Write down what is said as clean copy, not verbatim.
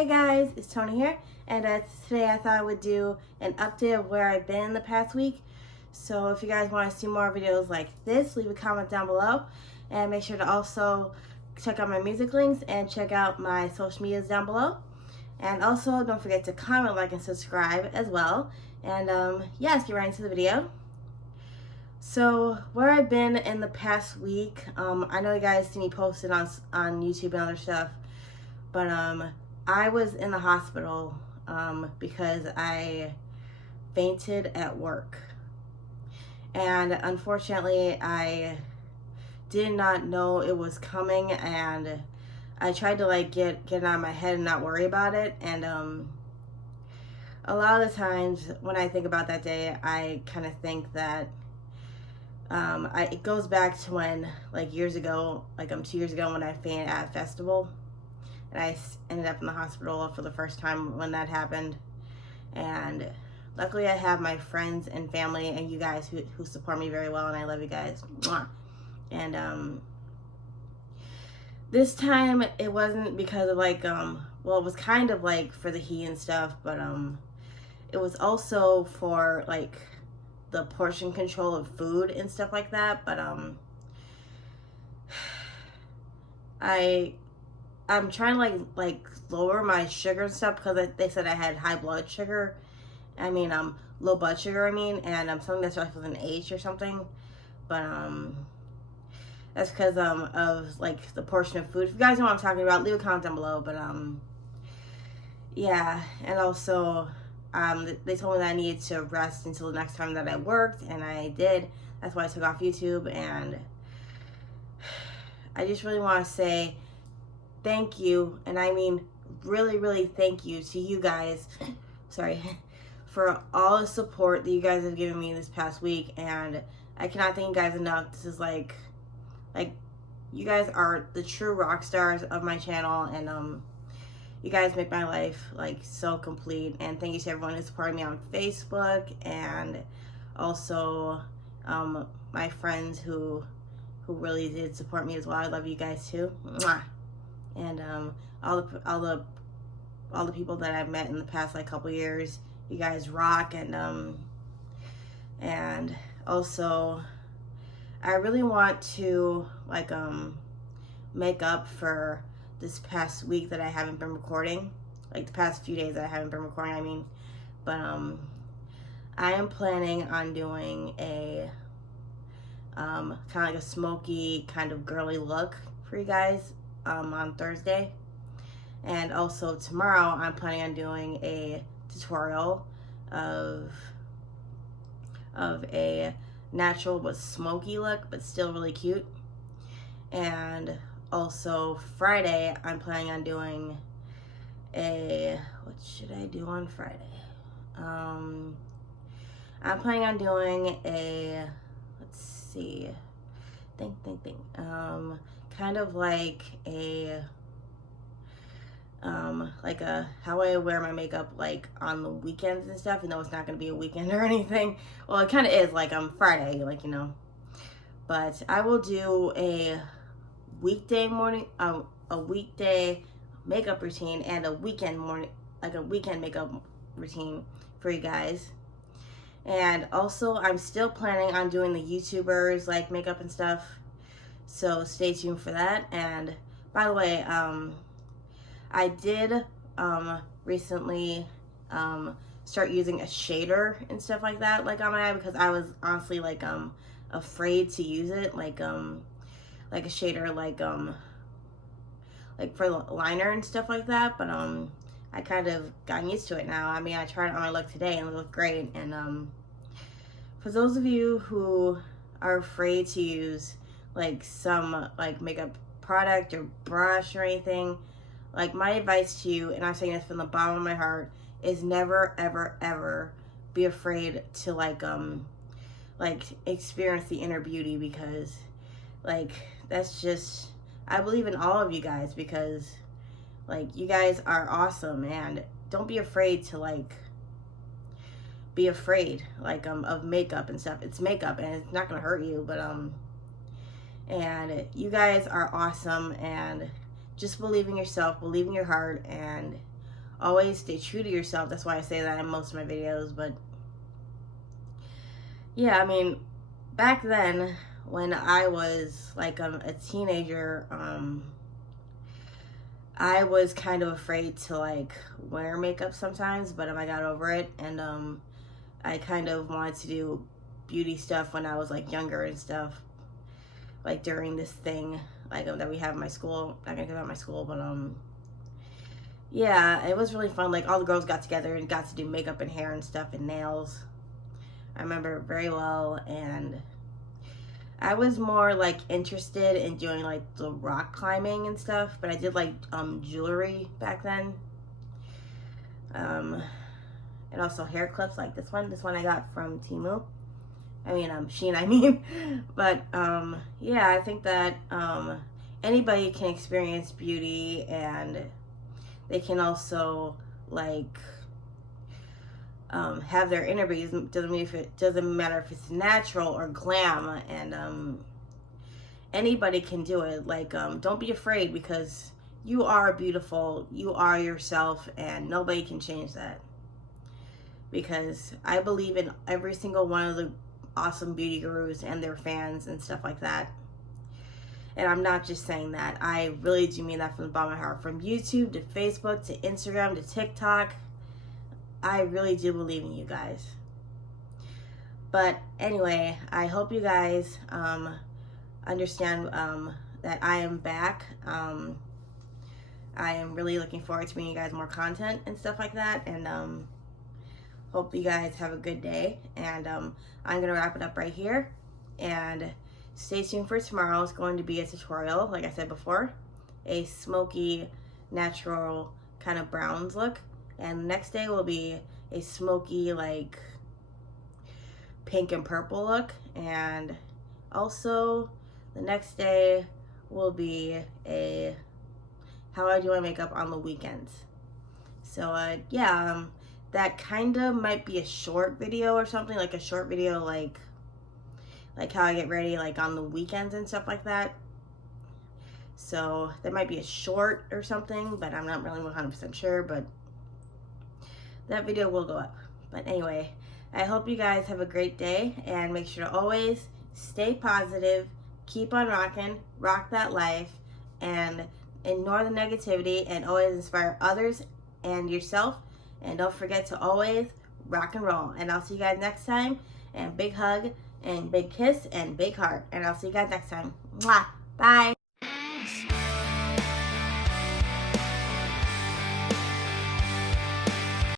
Hey guys, it's Tony here, and today I thought I would do an update of where I've been the past week. So if you guys want to see more videos like this, leave a comment down below, and make sure to also check out my music links and check out my social medias down below. And also don't forget to comment, like, and subscribe as well. And yeah, let's get right into the video. So where I've been in the past week, I know you guys see me posted on YouTube and other stuff, but I was in the hospital because I fainted at work. And unfortunately, I did not know it was coming, and I tried to like get it out of my head and not worry about it. And a lot of the times when I think about that day, I kind of think that it goes back to when, like, years ago, like 2 years ago, when I fainted at a festival. And I ended up in the hospital for the first time when that happened. And luckily I have my friends and family and you guys who support me very well, and I love you guys. Mwah. And this time it wasn't because of like, well, it was kind of like for the heat and stuff, but it was also for like the portion control of food and stuff like that. But I'm trying to like lower my sugar and stuff because they said I had high blood sugar. I mean, low blood sugar, and something that starts with an H or something. But that's because of like the portion of food. If you guys know what I'm talking about, leave a comment down below. But yeah, and also they told me that I needed to rest until the next time that I worked, and I did. That's why I took off YouTube, and I just really want to say thank you, and I mean really, really thank you to you guys, sorry, for all the support that you guys have given me this past week, and I cannot thank you guys enough. This is like you guys are the true rock stars of my channel, and you guys make my life like so complete. And thank you to everyone who supported me on Facebook, and also my friends who really did support me as well. I love you guys too. Mwah. And all the people that I've met in the past like couple years, you guys rock. And also I really want to like make up for this past week that I haven't been recording, like the past few days that I haven't been recording, but I am planning on doing a kind of like a Smokey kind of girly look for you guys on Thursday. And also tomorrow I'm planning on doing a tutorial of a natural but smoky look, but still really cute. And also Friday I'm planning on doing what should I do on Friday? I'm planning on doing let's see, think, kind of like how I wear my makeup like on the weekends and stuff, even though it's not going to be a weekend or anything. Well, it kind of is, like Friday, like, you know. But I will do a weekday morning, a weekday makeup routine, and a weekend morning, like a weekend makeup routine for you guys. And also I'm still planning on doing the YouTubers like makeup and stuff, so stay tuned for that. And by the way, I did recently start using a shader and stuff like that, like on my eye, because I was honestly like afraid to use it, like a shader, like for liner and stuff like that. But I kind of gotten used to it now. I mean, I tried it on my look today and it looked great. And for those of you who are afraid to use like some like makeup product or brush or anything, like my advice to you, and I'm saying this from the bottom of my heart, is never ever ever be afraid to like experience the inner beauty, because like that's just, I believe in all of you guys, because like you guys are awesome, and don't be afraid to like be afraid like of makeup and stuff. It's makeup and it's not gonna hurt you, but and you guys are awesome, and just believe in yourself, believe in your heart, and always stay true to yourself. That's why I say that in most of my videos. But yeah, I mean, back then when I was like a teenager, I was kind of afraid to like wear makeup sometimes, but I got over it, and I kind of wanted to do beauty stuff when I was like younger and stuff, like during this thing like that we have in my school. Not gonna give out my school, but yeah, it was really fun. Like all the girls got together and got to do makeup and hair and stuff and nails. I remember it very well, and I was more like interested in doing like the rock climbing and stuff, but I did like jewelry back then. And also hair clips like this one. This one I got from Temu. I mean, Shein, I mean. But yeah, I think that anybody can experience beauty, and they can also like have their inner beauty. Doesn't matter if it's natural or glam, and anybody can do it. Like don't be afraid, because you are beautiful, you are yourself, and nobody can change that. Because I believe in every single one of the awesome beauty gurus and their fans and stuff like that. And I'm not just saying that, I really do mean that from the bottom of my heart. From YouTube to Facebook to Instagram to TikTok, I really do believe in you guys. But anyway, I hope you guys understand that I am back. I am really looking forward to bringing you guys more content and stuff like that. And hope you guys have a good day. And I'm going to wrap it up right here. And stay tuned for tomorrow. It's going to be a tutorial, like I said before. A smoky, natural kind of browns look. And the next day will be a smoky, like, pink and purple look. And also, the next day will be a how I do my makeup on the weekends. So, yeah, that kind of might be a short video or something. Like a short video, like how I get ready, like, on the weekends and stuff like that. So, there might be a short or something, but I'm not really 100% sure, but that video will go up. But anyway, I hope you guys have a great day, and make sure to always stay positive, keep on rocking, rock that life, and ignore the negativity, and always inspire others and yourself. And don't forget to always rock and roll. And I'll see you guys next time. And big hug and big kiss and big heart. And I'll see you guys next time. Mwah. Bye.